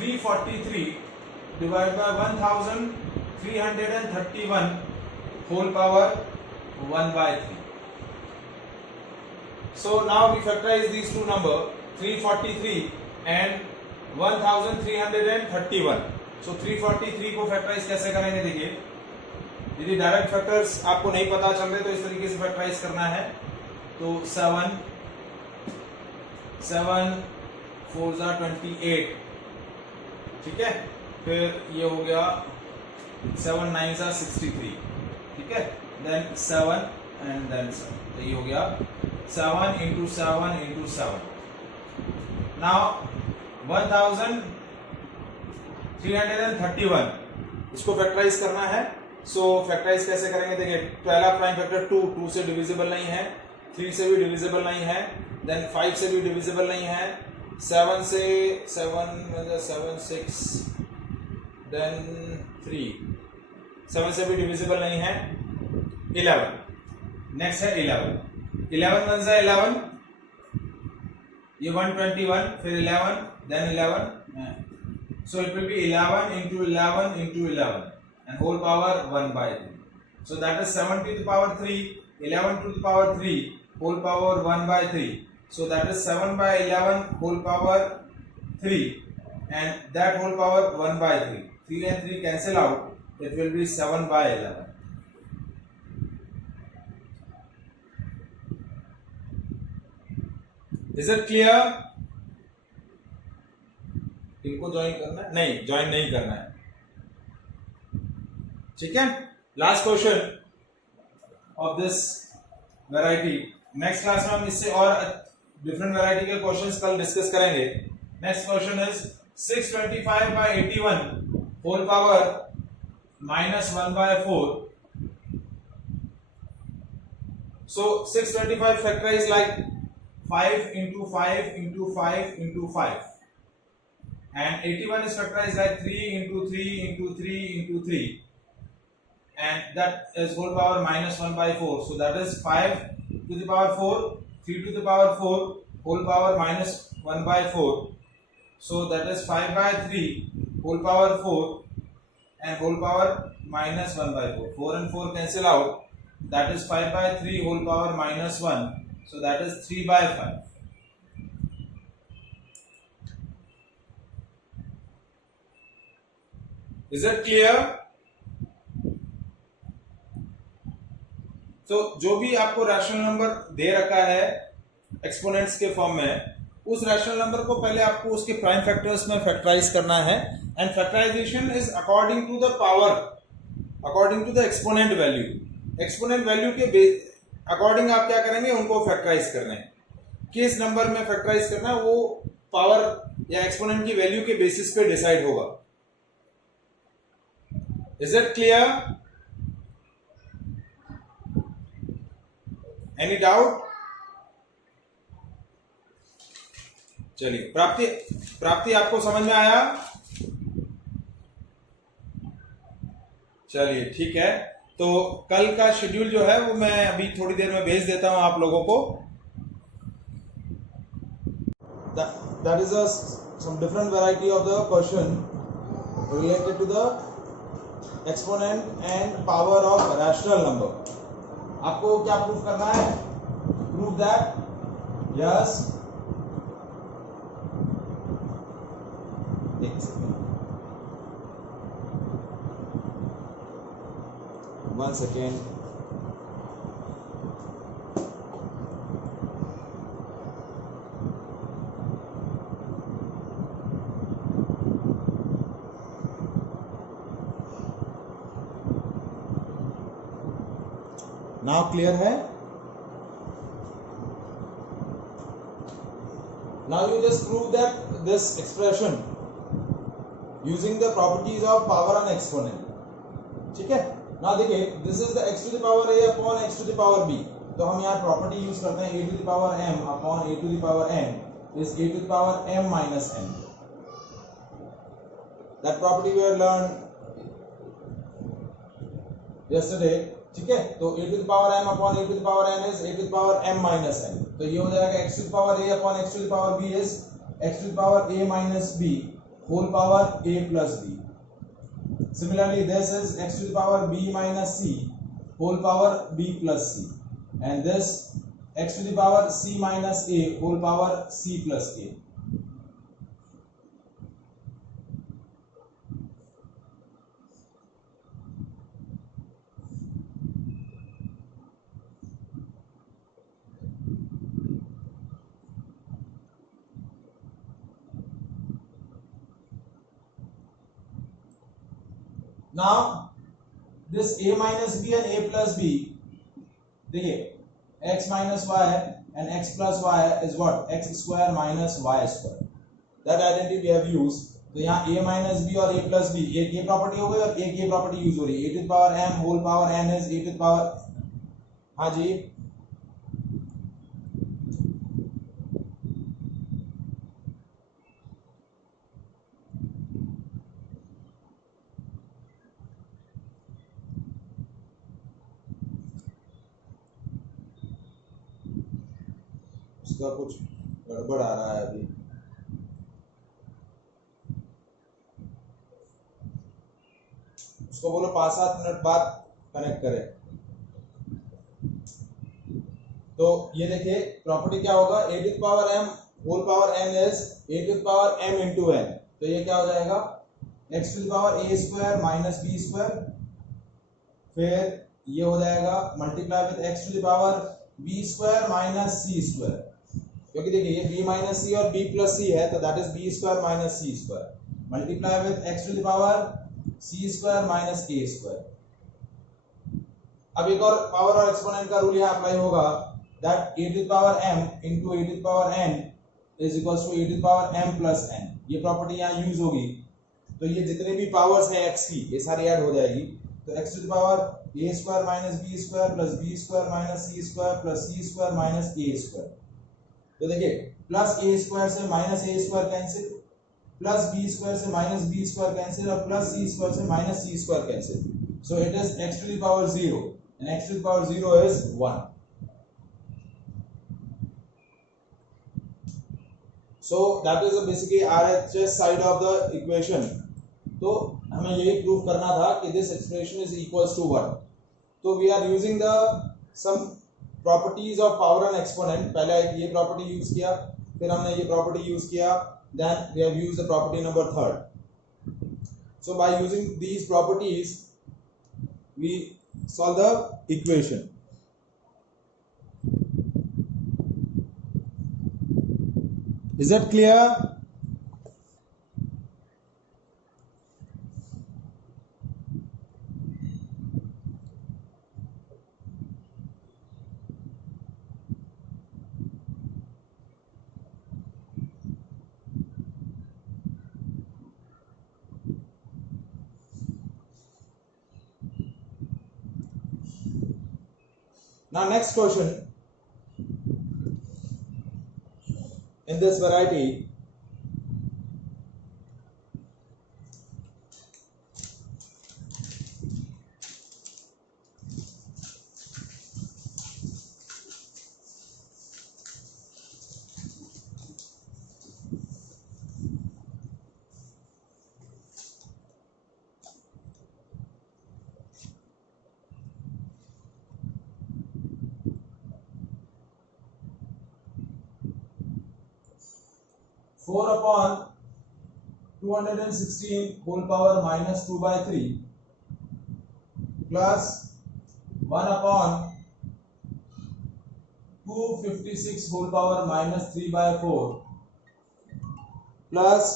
343 divided by 1331 whole power 1 by 3. So now we factorize these two numbers 343 and 1331. So 343 को factorise कैसे करेंगे देखिए, यदि डायरेक्ट फैक्टर्स आपको नहीं पता चल रहे तो इस तरीके से फैक्टराइज करना है। तो 7 4 जा 28, ठीक है, फिर ये हो गया 7 9 जा 63, ठीक है, देन 7 एंड देन 7, तो ये हो गया 7 into 7 into 7. Now 1331 इसको फैक्टराइज करना है। सो फैक्टराइज कैसे करेंगे देखिए, पहला प्राइम फैक्टर 2 से डिविजिबल नहीं है, 3 से भी डिविजिबल नहीं है, देन 5 से भी डिविजिबल नहीं है, 7 से 7 6, देन 3 7 से भी डिविजिबल नहीं है, 11 नेक्स्ट है 11 1 से 11, ये 121, फिर 11, then 11, so it will be 11 into 11 into 11 and whole power 1 by 3. So that is 7 to the power 3, 11 to the power 3, whole power 1 by 3. So that is 7 by 11 whole power 3 and that whole power 1 by 3. 3 and 3 cancel out, it will be 7 by 11. Is it clear? इनको join करना है? नहीं, join नहीं करना है, ठीक है। Last question of this variety, next class में हम इससे और डिफरेंट वैरायटी के क्वेश्चंस कल डिस्कस करेंगे। Next question is 625 by 81 whole power -1 by 4. So 625 factorize like 5 into 5 into 5 into 5, and 81 is factorized like 3 into 3 into 3 into 3, and that is whole power -1 by 4. So that is 5 to the power 4, 3 to the power 4, whole power -1 by 4. So that is 5 by 3 whole power 4 and whole power -1 by 4. 4 and 4 cancel out, that is 5 by 3 whole power -1. So that is 3 by 5. Is it clear? तो जो भी आपको rational number दे रखा है exponents के form में, उस rational number को पहले आपको उसके प्राइम फैक्टर्स में फैक्टराइज करना है, and factorization is according to the power, according to the exponent value. Exponent value के अकॉर्डिंग आप क्या करेंगे, उनको फैक्टराइज करना है। किस नंबर में फैक्टराइज करना है वो पावर या एक्सपोनेंट की वैल्यू के बेसिस पे डिसाइड होगा। Is it clear? Any doubt? चलिए, प्राप्ति आपको समझ में आया? चलिए ठीक है, तो कल का शेड्यूल जो है वो मैं अभी थोड़ी देर में भेज देता हूं आप लोगों को। That is some different variety of the question related to the exponent and power of rational number. आपको क्या प्रूफ करना है? Prove that yes. एक सेकेंड, 1 second. Now clear है? Now you just prove that this expression using the properties of power and exponent, ठीक है। ना देखिए, this is the x to the power a upon x to the power b, तो हम यहाँ property use करते हैं a to the power m upon a to the power n is a to the power m minus n. That property we have learned yesterday, ठीक है। तो a to the power m upon a to the power n is a to the power m minus n, तो ये हो जाएगा x to the power a upon x to the power b is x to the power a minus b whole power a plus b. Similarly, this is x to the power b minus c whole power b plus c, and this x to the power c minus a whole power c plus a. Now this a minus b and a plus b, देखिए x minus y and x plus y is what? X square minus y square. That identity we have used. तो यहाँ a minus b और a plus b, एक ये property हो गई और एक ये प्रॉपर्टी यूज हो रही है. a to the power m whole power n is a to the power, हाँ जी, उसका कुछ गड़बड़ आ रहा है अभी. उसको बोलो 5-7 मिनट बाद कनेक्ट करें. तो ये देखिए प्रॉपर्टी क्या होगा, a to the power m whole power n is a to the power m into n. तो ये क्या हो जाएगा, x to the power a square minus b square, फिर ये हो जाएगा multiply with x to the power b square minus c square, क्योंकि देखिए ये b minus c और b plus c है, तो that is b square minus c square, multiply with x to the power c square minus a square. अब एक और power और एक्सपोनेंट का रूल यहाँ अप्लाई होगा, that a to the power m into a to the power n is equals to a to the power m plus n. ये property यहाँ use होगी, तो ये जितने भी पावर्स हैं x की ये सारी ऐड हो जाएगी. तो x to the power a square minus b square plus b square minus c square plus c square minus a square. तो देखिए प्लस a स्क्वायर से minus a square cancel, plus b square से minus b square cancel और plus c square से minus c square cancel. So it is x to the power 0 and x to the power 0 is 1. So that is basically RHS side of the equation. तो हमें यही prove करना था कि this expression is equals to 1. तो we are using the some properties of power and exponent. पहले ये property use किया, फिर हमने ये प्रॉपर्टी यूज किया, then we have used the property number 3rd. So by using these properties we solve the equation. Is that clear? Now next question. In this variety, four upon 216 whole power minus 2 by 3 plus 1 upon 256 whole power minus 3 by 4 plus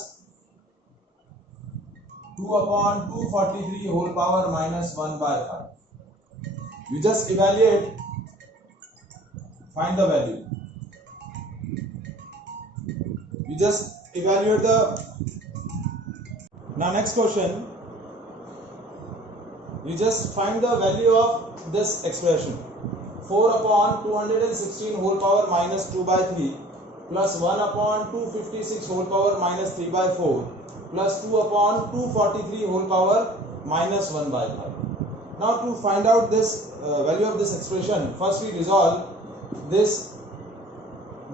2 upon 243 whole power minus 1 by 5. You just evaluate, find the value. You just evaluate the. Now next question, you just find the value of this expression, 4 upon 216 whole power minus 2 by 3 plus 1 upon 256 whole power minus 3 by 4 plus 2 upon 243 whole power minus 1 by 5. Now to find out this value of this expression, first we resolve this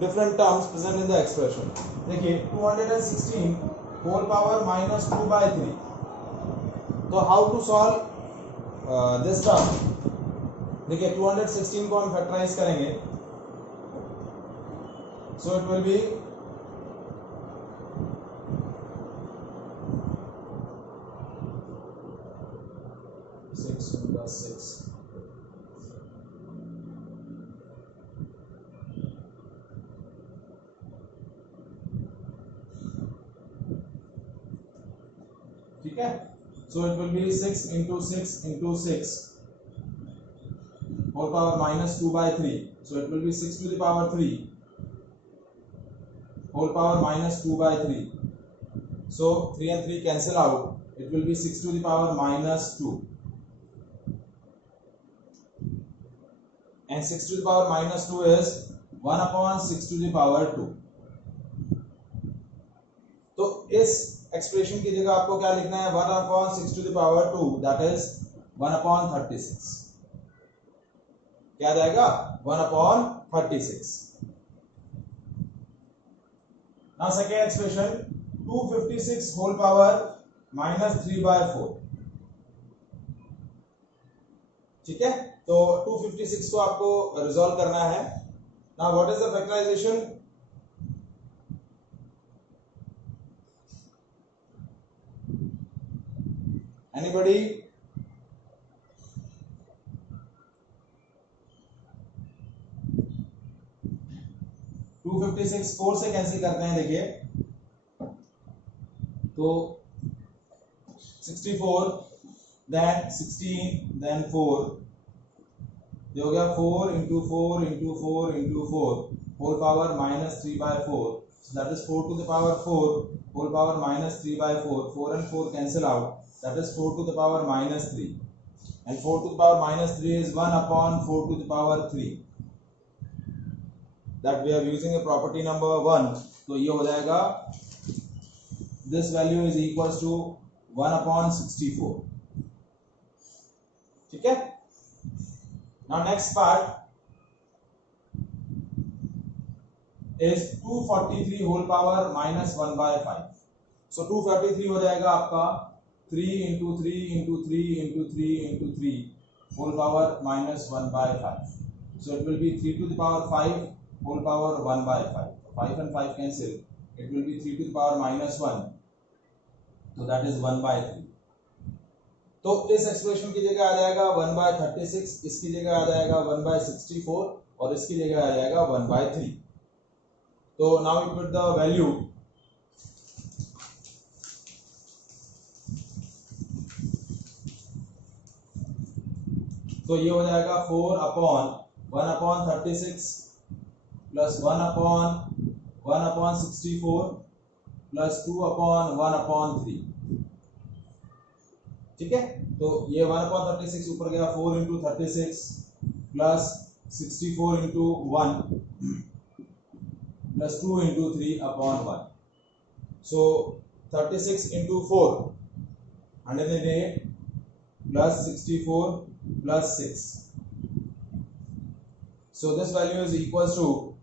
different terms present in the expression. देखिए 216 whole power -2/3. तो how to solve this term? देखिए 216 को हम factorise करेंगे, so it will be 6 + 6. ठीक है, so it will be 6 × 6 × 6 whole power -2/3. So it will be 6 to the power 3 whole power -2/3. So 3 and 3 cancel out. It will be 6 to the power -2. And 6 to the power -2 is 1/6 to the power 2. तो इस expression की जगह आपको क्या लिखना है? 1/6 to the power 2, that is 1/36. क्या जाएगा? 1/36. Now second expression, 256 whole power -3/4. ठीक है, तो 256 को आपको रिजॉल्व करना है. Now what is the factorization? Anybody? Two 256 4 से कैंसिल करते हैं. देखिए तो 64 देन 16 देन 4, ये हो गया 4 × 4 × 4 × 4 whole power -3/4. So that is 4 to the power 4 whole power -3/4. 4 and 4 cancel out. That is 4 to the power -3. And 4 to the power -3 is 1/4 to the power 3. That we are using a property number 1. तो ये हो जाएगा, this value is equals to 1/64. ठीक है. Now next part is 243 whole power -1/5. So 243 हो जाएगा आपका 3 × 3 × 3 × 3 × 3 whole power -1/5. So it will be 3 to the power 5 whole power 1/5. 5 and 5 cancel. It will be 3 to the power -1. So that is 1/3. तो इस expression की जगह आ जाएगा 1/36, इसकी जगह आ जाएगा 1/64 और इसकी जगह आ जाएगा 1/3. तो now we put the value. तो ये हो जाएगा 4/1/36 प्लस 1/1/64 प्लस 2/1/3. ठीक है, तो ये 1/36 ऊपर गया, 4 × 36 plus 64 × 1 plus 2 × 3/1. So 36 × 4 108 plus 64 plus 6. So this value is equals to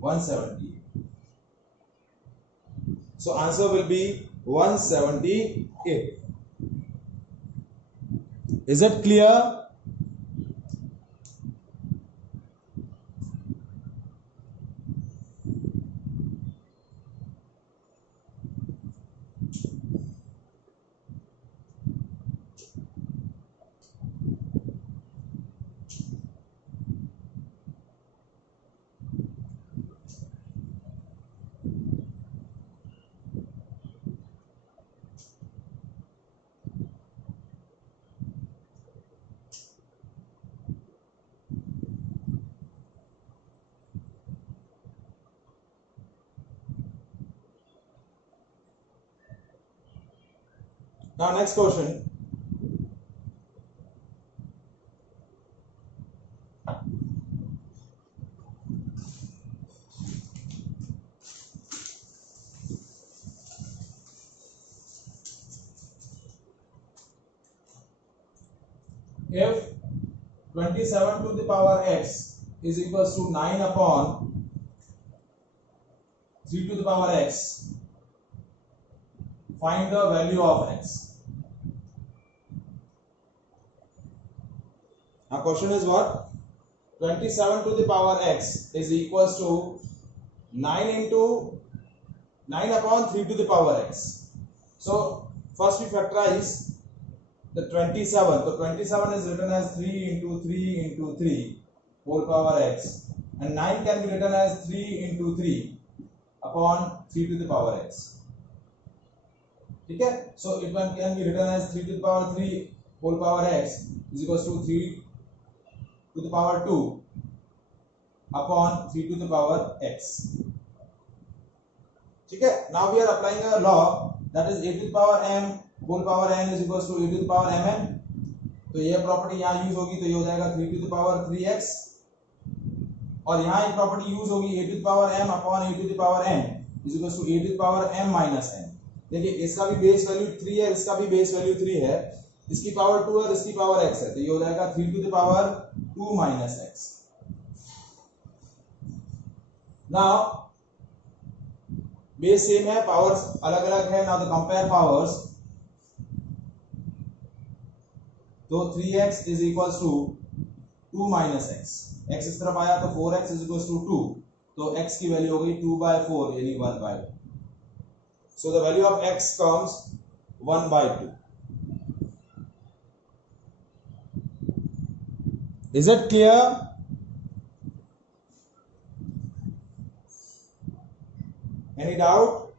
170. So answer will be 178. Is it clear? Now next question. If 27 to the power x is equals to 9/3 3 to the power x, find the value of x. Now question is what? 27 to the power x is equals to 9 into 9 upon 3 to the power x. So first we factorize the 27. So 27 is written as 3 into 3 into 3 whole power x, and 9 can be written as 3 into 3 upon 3 to the power x. Okay? So it can be written as 3 to the power 3 whole power x is equals to 3 to the power 2 upon 3 to the power x. Okay? Now we are applying a law, that is a to the power m whole power n is equals to a to the power mn. तो ये property यहाँ use होगी तो ये हो जाएगा 3 to the power 3x, और यहाँ एक प्रॉपर्टी यूज होगी a to the power m upon a to the power n is equals to a to the power m minus n. देखिए इसका भी बेस वैल्यू 3 है, इसका भी बेस वैल्यू 3 है, इसकी पावर 2 और इसकी पावर x है, तो ये हो जाएगा 3 to the power 2 minus x. Now base same है, पावर्स अलग अलग है. नाउ द कंपेयर पावर्स, तो 3x is equals to 2 minus x. x इस तरफ आया तो 4x is equals to 2, तो x की वैल्यू हो गई 2/4 यानी 1/2. So the value of x comes 1/2. Is it clear? Any doubt?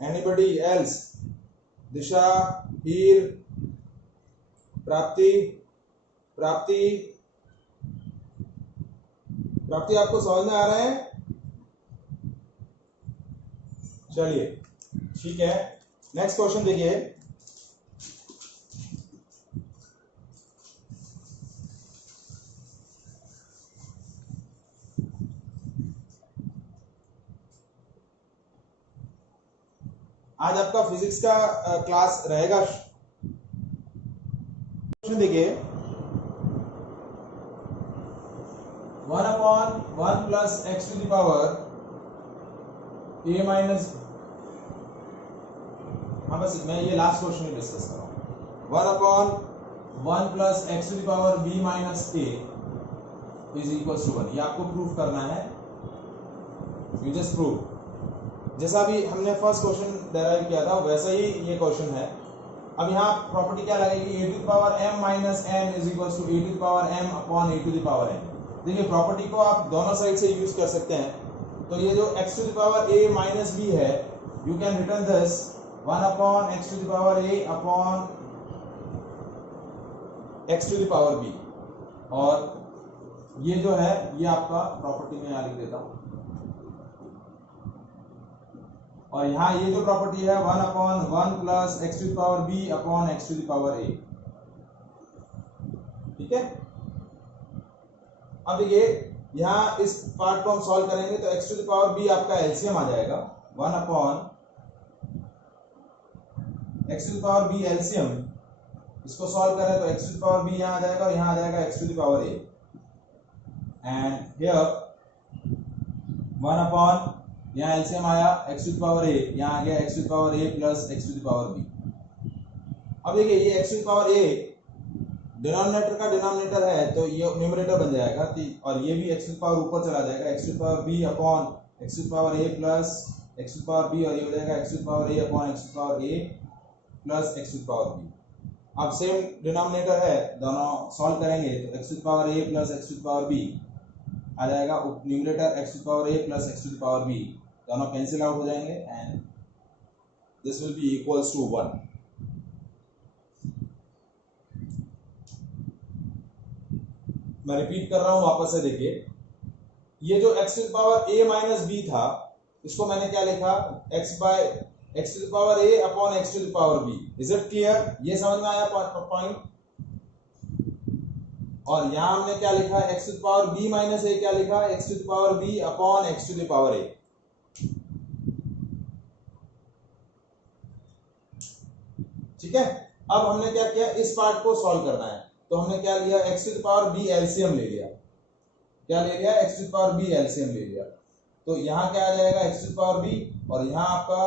Anybody else? दिशा, हीर, प्राप्ति, प्राप्ति, प्राप्ति आपको समझ में आ रहा है? चलिए ठीक है, नेक्स्ट क्वेश्चन देखिए. आज आपका फिजिक्स का क्लास रहेगा. क्वेश्चन देखिए, 1/1 plus x to the power a minus, हाँ बस मैं ये लास्ट क्वेश्चन ही डिस्कस कर रहा हूँ. 1/1 plus x to the power b minus a is equals to 1. ये आपको प्रूफ करना है. You just prove. जैसा भी हमने फर्स्ट क्वेश्चन डेराइव किया था वैसा ही ये क्वेश्चन है. अब यहाँ प्रॉपर्टी क्या लगेगी? a to the power m minus n is equals to a to the power m upon a to the power n. देखिए प्रॉपर्टी को आप दोनों साइड से यूज कर सकते हैं. तो ये जो x to the power a minus b है, you can return this 1 upon x to the power a upon x to the power b. और ये जो है ये आपका प्रॉपर्टी में यहाँ लिख देता हूँ. और यहाँ ये जो प्रॉपर्टी है 1/1 plus x to the power b upon x to the power a. ठीक है. अब देखिए यहाँ इस पार्ट को हम सॉल्व करेंगे तो x to the power b आपका एलसीएम आ जाएगा 1/x to the power b LCM. इसको सॉल्व करें तो x to the power b यहाँ आ जाएगा और यहाँ आ जाएगा x to the power a. And here 1/, यहाँ एलसीएम आया x to the power a, यहाँ आ गया x to the power a plus x to the power b. अब देखिए ये x to the power a denominator का डिनोमिनेटर है तो ये न्यूमरेटर बन जाएगा, और ये भी x to the power ऊपर चला जाएगा x to the power b upon x to the power a plus x to the power b, और ये हो जाएगा x to the power a upon x to the power a plus x to the power b. अब same denominator है, दोनों solve करेंगे तो x to the power a plus x to the power b आ जाएगा. Numerator x to the power a plus x to the power b दोनों cancel out हो जाएंगे and this will be equals to 1. मैं repeat कर रहा हूं वापस से. देखिए ये जो x to the power a minus b था, इसको मैंने क्या लिखा? x to the power a upon x to the power b. Is it clear? ये समझ में आया पॉइंट? और यहां हमने क्या लिखा? x to the power b minus a क्या लिखा? x to the power b upon x to the power a. ठीक है. अब हमने क्या किया? इस पार्ट को सॉल्व करना है तो हमने क्या लिया? x to the power b LCM ले लिया. क्या ले लिया, x to the power b LCM ले लिया। तो यहाँ क्या आ जाएगा, x to the power b, और यहाँ आपका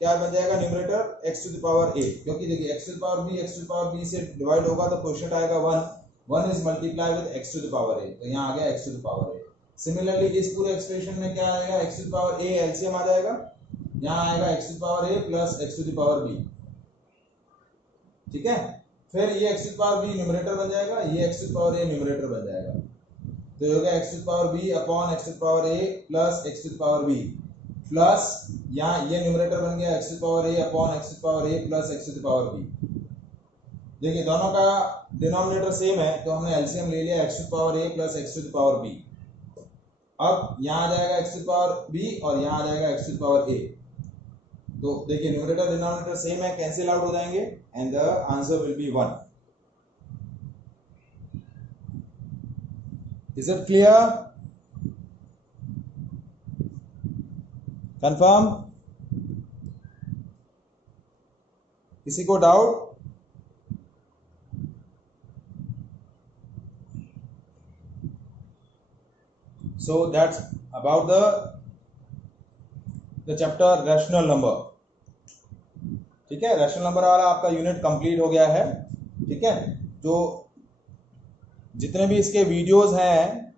क्या बन जाएगा numerator x to the power a, क्योंकि देखिए x to the power b x to the power b से डिवाइड होगा तो क्वोशिएंट आएगा 1 is multiply with x to the power a, तो यहाँ आ गया x to the power a। Similarly इस पूरे एक्सप्रेशन में क्या आएगा, x to the power a LCM आ जाएगा, यहाँ आएगा x to the power a plus x to the power b, ठीक है। फिर ये x to the power b numerator बन जाएगा, ये x to the power a numerator बन जाएगा, तो ये हो गया x to the power b upon x to the power a plus x to the power b, plus यहाँ ये न्यूमरेटर बन गया x to the power a upon x to the power a plus x to the power b। देखिए दोनों का denominator same है तो हमने एलसीएम ले लिया x to the power a plus x to the power b। अब यहाँ आ जाएगा x to the power b और यहाँ आ जाएगा x to the power a, तो देखिए न्यूमरेटर डिनोमिनेटर सेम है, कैंसिल आउट हो जाएंगे and the answer will be 1। Is it clear? Confirm? किसी को doubt? So that's about the chapter rational number। ठीक है, रैशनल नंबर वाला आपका यूनिट कंप्लीट हो गया है। ठीक है, जो जितने भी इसके वीडियोस हैं